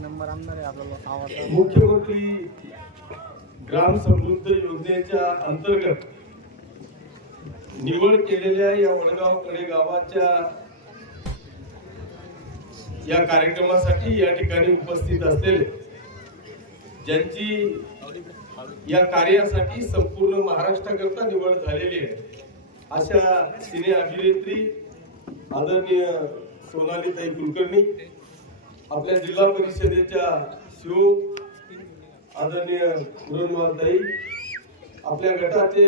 Number आमदार आहे आपल्याला आवडता मुख्यमंत्री ग्राम समृद्धी योजनेच्या अंतर्गत निवड केलेल्या या वडगाव कडे गावाच्या या कार्यक्रमासाठी या ठिकाणी उपस्थित असलेले, ज्यांची या कार्यासाठी संपूर्ण महाराष्ट्राकरता निवड झालेली आहे, अशा सिने अभिनेत्री आदरणीय सोनालीताई कुलकर्णी, आपल्या जिल्हा परिषदेच्या शिव आदरणीय मुरनवारताई, आपल्या गटाचे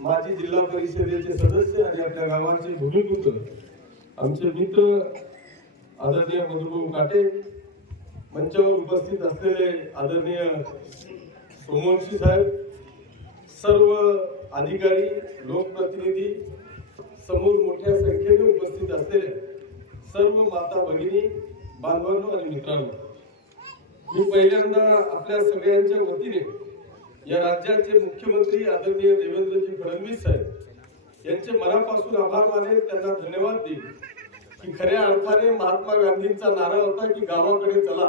माजी जिल्हा परिषदेचे सदस्य आणि आपल्या गावाचे भूमिपुत्र आमचे मित्र आदरणीय मधुभाऊ काटे, मंचावर उपस्थित असलेले आदरणीय सोमवंशी साहेब, सर्व अधिकारी, लोकप्रतिनिधी, समोर मोठ्या संख्येने उपस्थित असलेले सर्व माता भगिनी, बांधवांनो आणि मित्रांनो, मी पहिल्यांदा आपल्या सगळ्यांच्या वतीने या राज्याचे मुख्यमंत्री आदरणीय देवेंद्रजी फडणवीस साहेब यांचे मनापासून आभार मानेल, त्यांना धन्यवाद देईल की खऱ्या अर्थाने महात्मा गांधींचा नारा होता की गावाकडे चला,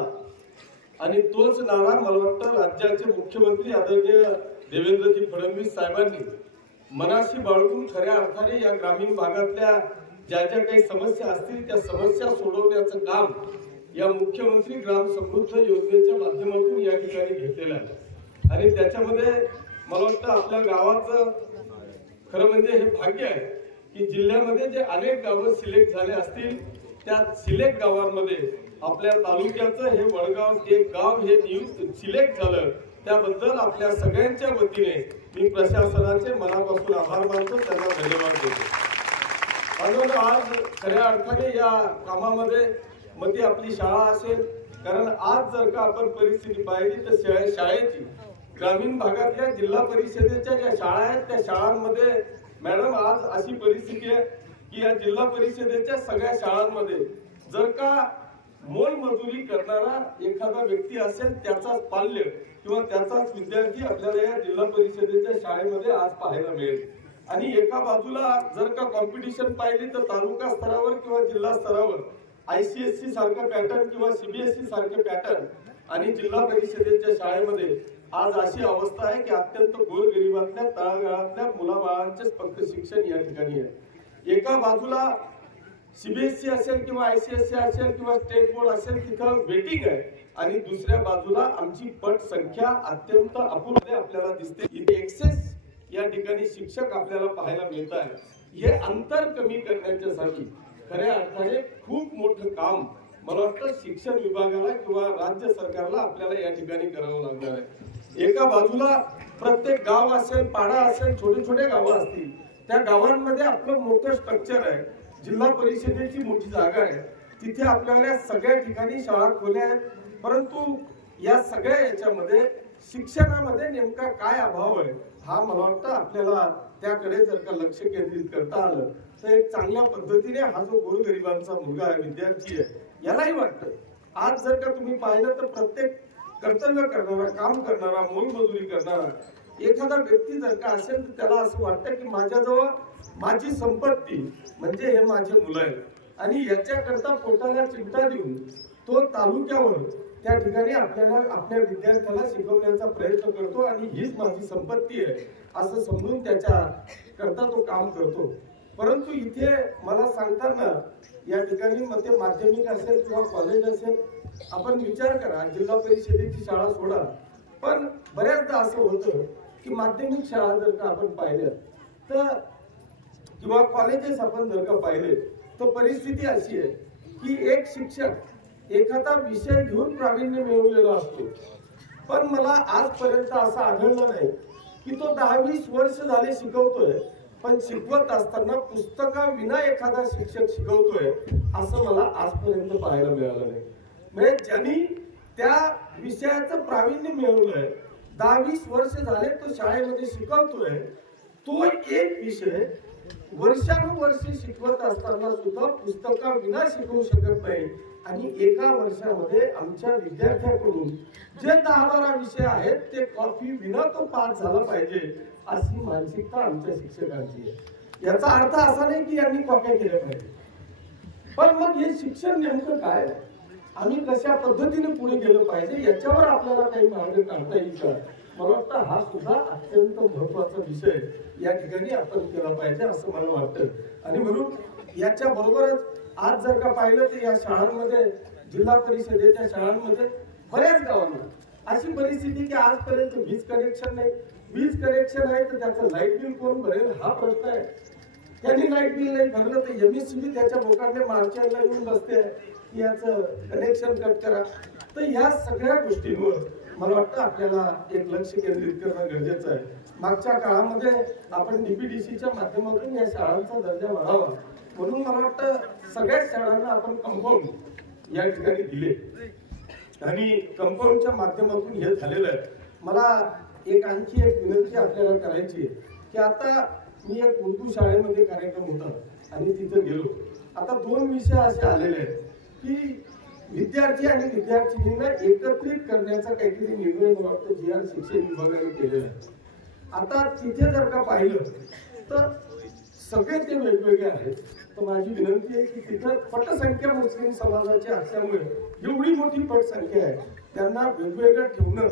आणि तोच नारा मला वाटतं राज्याचे मुख्यमंत्री आदरणीय देवेंद्रजी फडणवीस साहेबांनी मनाशी बाळगून खऱ्या अर्थाने या ग्रामीण भागातल्या ज्या ज्या काही समस्या असतील त्या समस्या सोडवण्याचं काम या मुख्यमंत्री ग्राम समृद्धी योजनेच्या माध्यमातून या ठिकाणी घेतलेलं आहे. आणि त्याच्यामध्ये मला वाटतं आपल्या गावाचं खरं म्हणजे हे भाग्य आहे की जिल्ह्यामध्ये जे अनेक गावं सिलेक्ट झाले असतील, त्या सिलेक्ट गावांमध्ये आपल्या तालुक्याचं हे वडगाव एक गाव हे सिलेक्ट झालं, त्याबद्दल आपल्या सगळ्यांच्या वतीने मी प्रशासनाचे मनापासून आभार मानतो, त्यांना धन्यवाद देतो. म्हणून आज खऱ्या अर्थाने या कामामध्ये मग ती आपली शाळा असेल, कारण आज जर का आपण परिस्थिती पाहिली तर शाळेची ग्रामीण भागातल्या जिल्हा परिषदेच्या ज्या शाळा आहेत त्या शाळांमध्ये मॅडम आज अशी परिस्थिती आहे की या जिल्हा परिषदेच्या सगळ्या शाळांमध्ये जर का मोलमजुरी करणारा एखादा व्यक्ती असेल, त्याचाच पाल्य किंवा त्याचाच विद्यार्थी आपल्याला या जिल्हा परिषदेच्या शाळेमध्ये आज पाहायला मिळेल. आणि एका बाजूला जर का कॉम्पिटिशन पाहिली तर तालुका स्तरावर किंवा जिल्हा स्तरावर ICSE सारखं पॅटर्न किंवा CBSE सारखे पॅटर्न, आणि जिल्हा परिषदेच्या शाळेमध्ये आज अशी अवस्था आहे की अत्यंत गोरगरिबातल्या तळागाळातल्या मुलाबाळांचेच फक्त शिक्षण या ठिकाणी आहे. एका बाजूला CBSE असेल किंवा ICSE असेल किंवा स्टेट बोर्ड असेल, तिथं वेटिंग आहे, आणि दुसऱ्या बाजूला आमची पट संख्या अत्यंत अपूर्ण आपल्याला दिसते. इथे एक्सेस या ठिकाणी शिक्षक आपल्याला पाहायला मिळत आहे. हे अंतर कमी करण्यासाठी खऱ्या अर्थाने खूप मोठं काम मला वाटतं शिक्षण विभागाला किंवा राज्य सरकारला आपल्याला या ठिकाणी करावं लागणार आहे. एका बाजूला प्रत्येक गाव असेल, पाडा असेल, छोटे छोटे गावं असतील, त्या गावांमध्ये आपलं मोठं स्ट्रक्चर आहे, जिल्हा परिषदेची मोठी जागा आहे, तिथे आपल्याला सगळ्या ठिकाणी शाळा खोल्या आहेत, परंतु या सगळ्या याच्यामध्ये शिक्षणामध्ये नेमका काय अभाव आहे हा मला वाटतं आपल्याला त्याकडे जर का लक्ष केंद्रित करता आलं तर एक चांगल्या पद्धतीने हा जो गोरगरिबांचा मुलगा आहे, विद्यार्थी आहे, यालाही वाटतं. आज जर का तुम्ही पाहिलं तर प्रत्येक कर्तव्य करणारा, काम करणारा, मोलमजुरी करणारा एखादा व्यक्ती जर का असेल तर त्याला असं वाटतं की माझ्याजवळ माझी संपत्ती म्हणजे हे माझे मुलं आहेत, आणि याच्याकरता पोटाला चिमटा देऊन तो तालुक्यावर त्या ठिकाणी आपल्याला आपल्या विद्यार्थ्याला शिकवण्याचा प्रयत्न करतो, आणि हीच माझी संपत्ती आहे असं समजून त्याच्या करता तो काम करतो. परंतु इथे मला सांगताना या ठिकाणी मग ते माध्यमिक असेल किंवा कॉलेज असेल, आपण विचार करा, जिल्हा परिषदेची शाळा सोडा, पण बऱ्याचदा असं होतं की माध्यमिक शाळा जर का आपण पाहिल्या तर किंवा कॉलेजेस आपण जर का पाहिले तर परिस्थिती अशी आहे की एक शिक्षक एखादा विषय घेऊन प्रावीण्य मिळवलेला असतो, पण मला आजपर्यंत असं आढळलं नाही की तो 10-20 वर्ष झाले शिकवतोय, पण शिकवत असताना पुस्तकाविना एखादा शिक्षक शिकवतोय असं मला आजपर्यंत पाहायला मिळालं नाही. म्हणजे ज्यांनी त्या विषयाचं प्रावीण्य मिळवलंय, 10-20 वर्ष झाले तो शाळेमध्ये शिकवतोय, तो एक विषय वर्षानुवर्षे शिकवत असताना सुद्धा पुस्तकाविना शिकवू शकत नाही, आणि एका वर्षामध्ये आमच्या विद्यार्थ्यांकडून जे 10-12 विषय आहेत ते कॉपी विना तो पास झाला पाहिजे अशी मानसिकता आमच्या शिक्षकांची आहे. याचा अर्थ असा नाही की यांनी कॉप्या केल्या पाहिजे, पण मग हे शिक्षण नेमकं काय? आम्ही कशा पद्धतीने पुढे गेलं पाहिजे याच्यावर आपल्याला काही मार्ग काढता येईल का, मला वाटतं हा सुद्धा अत्यंत महत्वाचा विषय या ठिकाणी आपण केला पाहिजे असं मला वाटतं. आणि म्हणून याच्या बरोबरच आज जर का पाहिलं तर या शाळांमध्ये, जिल्हा परिषदेच्या शाळांमध्ये बऱ्याच गावांना अशी परिस्थिती की आजपर्यंत वीज कनेक्शन नाही. वीज कनेक्शन आहे तर त्याचं लाईट बिल कोण भरेल हा प्रश्न आहे. त्यांनी लाईट बिल नाही भरलं तर MSCB त्याच्या लोकांना मार्चाला येऊन बसते की याचं कनेक्शन कट करा. तर ह्या सगळ्या गोष्टींवर मला वाटतं आपल्याला एक लक्ष केंद्रित करणं गरजेचं आहे. मागच्या काळामध्ये आपण DPDCच्या माध्यमातून या शाळांचा दर्जा वाढावा म्हणून मला वाटतं सगळ्याच शाळांना आपण कंपाऊंड या ठिकाणी दिले आणि कंपाऊंडच्या माध्यमातून हे झालेलं आहे. मला आणखी एक विनंती आपल्याला करायची आहे की आता मी एक उर्दू शाळेमध्ये कार्यक्रम होता आणि तिथं गेलो. आता 2 विषय असे आलेले आहेत की विद्यार्थी आणि विद्यार्थिनींना एकत्रित करण्याचा काहीतरी निर्णय मला वाटतं GR शिक्षण विभागाने केलेला आहे. आता तिथे जर का पाहिलं तर सगळे ते वेगवेगळे आहेत. तर माझी विनंती आहे की तिथं पटसंख्या मुस्लिम समाजाची असल्यामुळे एवढी मोठी पटसंख्या आहे त्यांना वेगवेगळं ठेवणं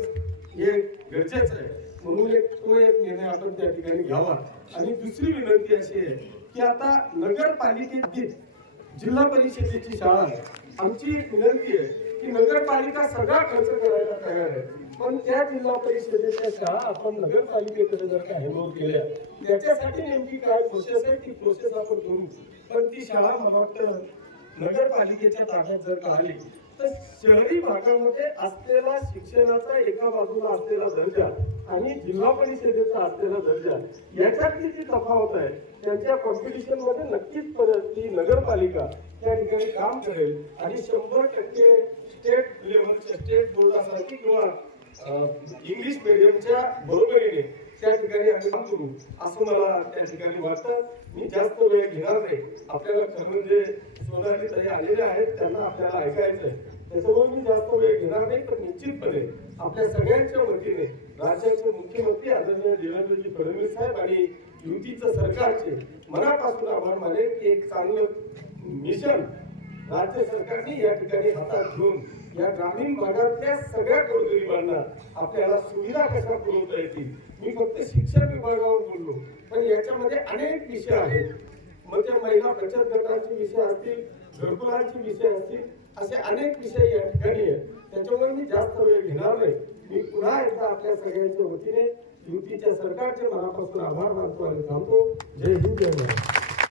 हे गरजेचं आहे. म्हणून तो एक निर्णय आपण त्या ठिकाणी घ्यावा. आणि दुसरी विनंती अशी आहे की आता नगरपालिकेतील जिल्हा परिषदेची शाळा, आमची विनंती आहे की नगरपालिका सगळा खर्च करायला तयार आहे पण त्या जिल्हा परिषदेच्या शाळा आपण नगरपालिकेकडे जर का हँडओव्हर केल्या त्याच्यासाठी नेमकी काय प्रोसेस आहे ती प्रोसेस आपण करू. पण ती शाळा मला वाटतं नगरपालिकेच्या ताब्यात जर का आली तर शहरी भागामध्ये असलेला शिक्षणाचा एका बाजूला असलेला दर्जा आणि जिल्हा परिषदेचा असलेला दर्जा याच्यातली जी तफावत आहे त्यांच्या कॉम्पिटिशन मध्ये नक्कीच ती नगरपालिका त्या ठिकाणी काम करेल आणि 100% स्टेट लेवलच्या स्टेट बोर्डासाठी किंवा इंग्लिश मीडियमच्या बरोबरीने त्या ठिकाणी आम्ही काम करू असं मला त्या ठिकाणी वाटतं. मी जास्त वेळ घेणार नाही. आपल्याला खरं म्हणजे सोनाली ताई आलेले आहेत त्यांना आपल्याला ऐकायचं आहे त्याच्यामुळे मी जास्त वेळ घेणार नाही. पण निश्चितपणे आपल्या सगळ्यांच्या वतीने राज्याचे मुख्यमंत्री आदरणीय देवेंद्रजी फडणवीस साहेब आणि युतीचं सरकारचे मनापासून आभार माने की एक चांगलं मिशन राज्य सरकारने या ठिकाणी हातात घेऊन या ग्रामीण भागातल्या सगळ्या गोरगरिबांना आपल्याला सुविधा कशा पुरवता येतील. मी फक्त शिक्षण विभागावर बोललो पण याच्यामध्ये अनेक विषय आहेत. मग त्या महिला बचत गटांचे विषय असतील, घरकुलांचे विषय असतील, असे अनेक विषय या ठिकाणी आहेत. त्याच्यामुळे मी जास्त वेळ घेणार नाही. मी पुन्हा एकदा आपल्या सगळ्यांच्या वतीने युतीच्या सरकारचे मनापासून आभार मानतो आणि थांबतो. जय हिंद, जय महाराष्ट्र.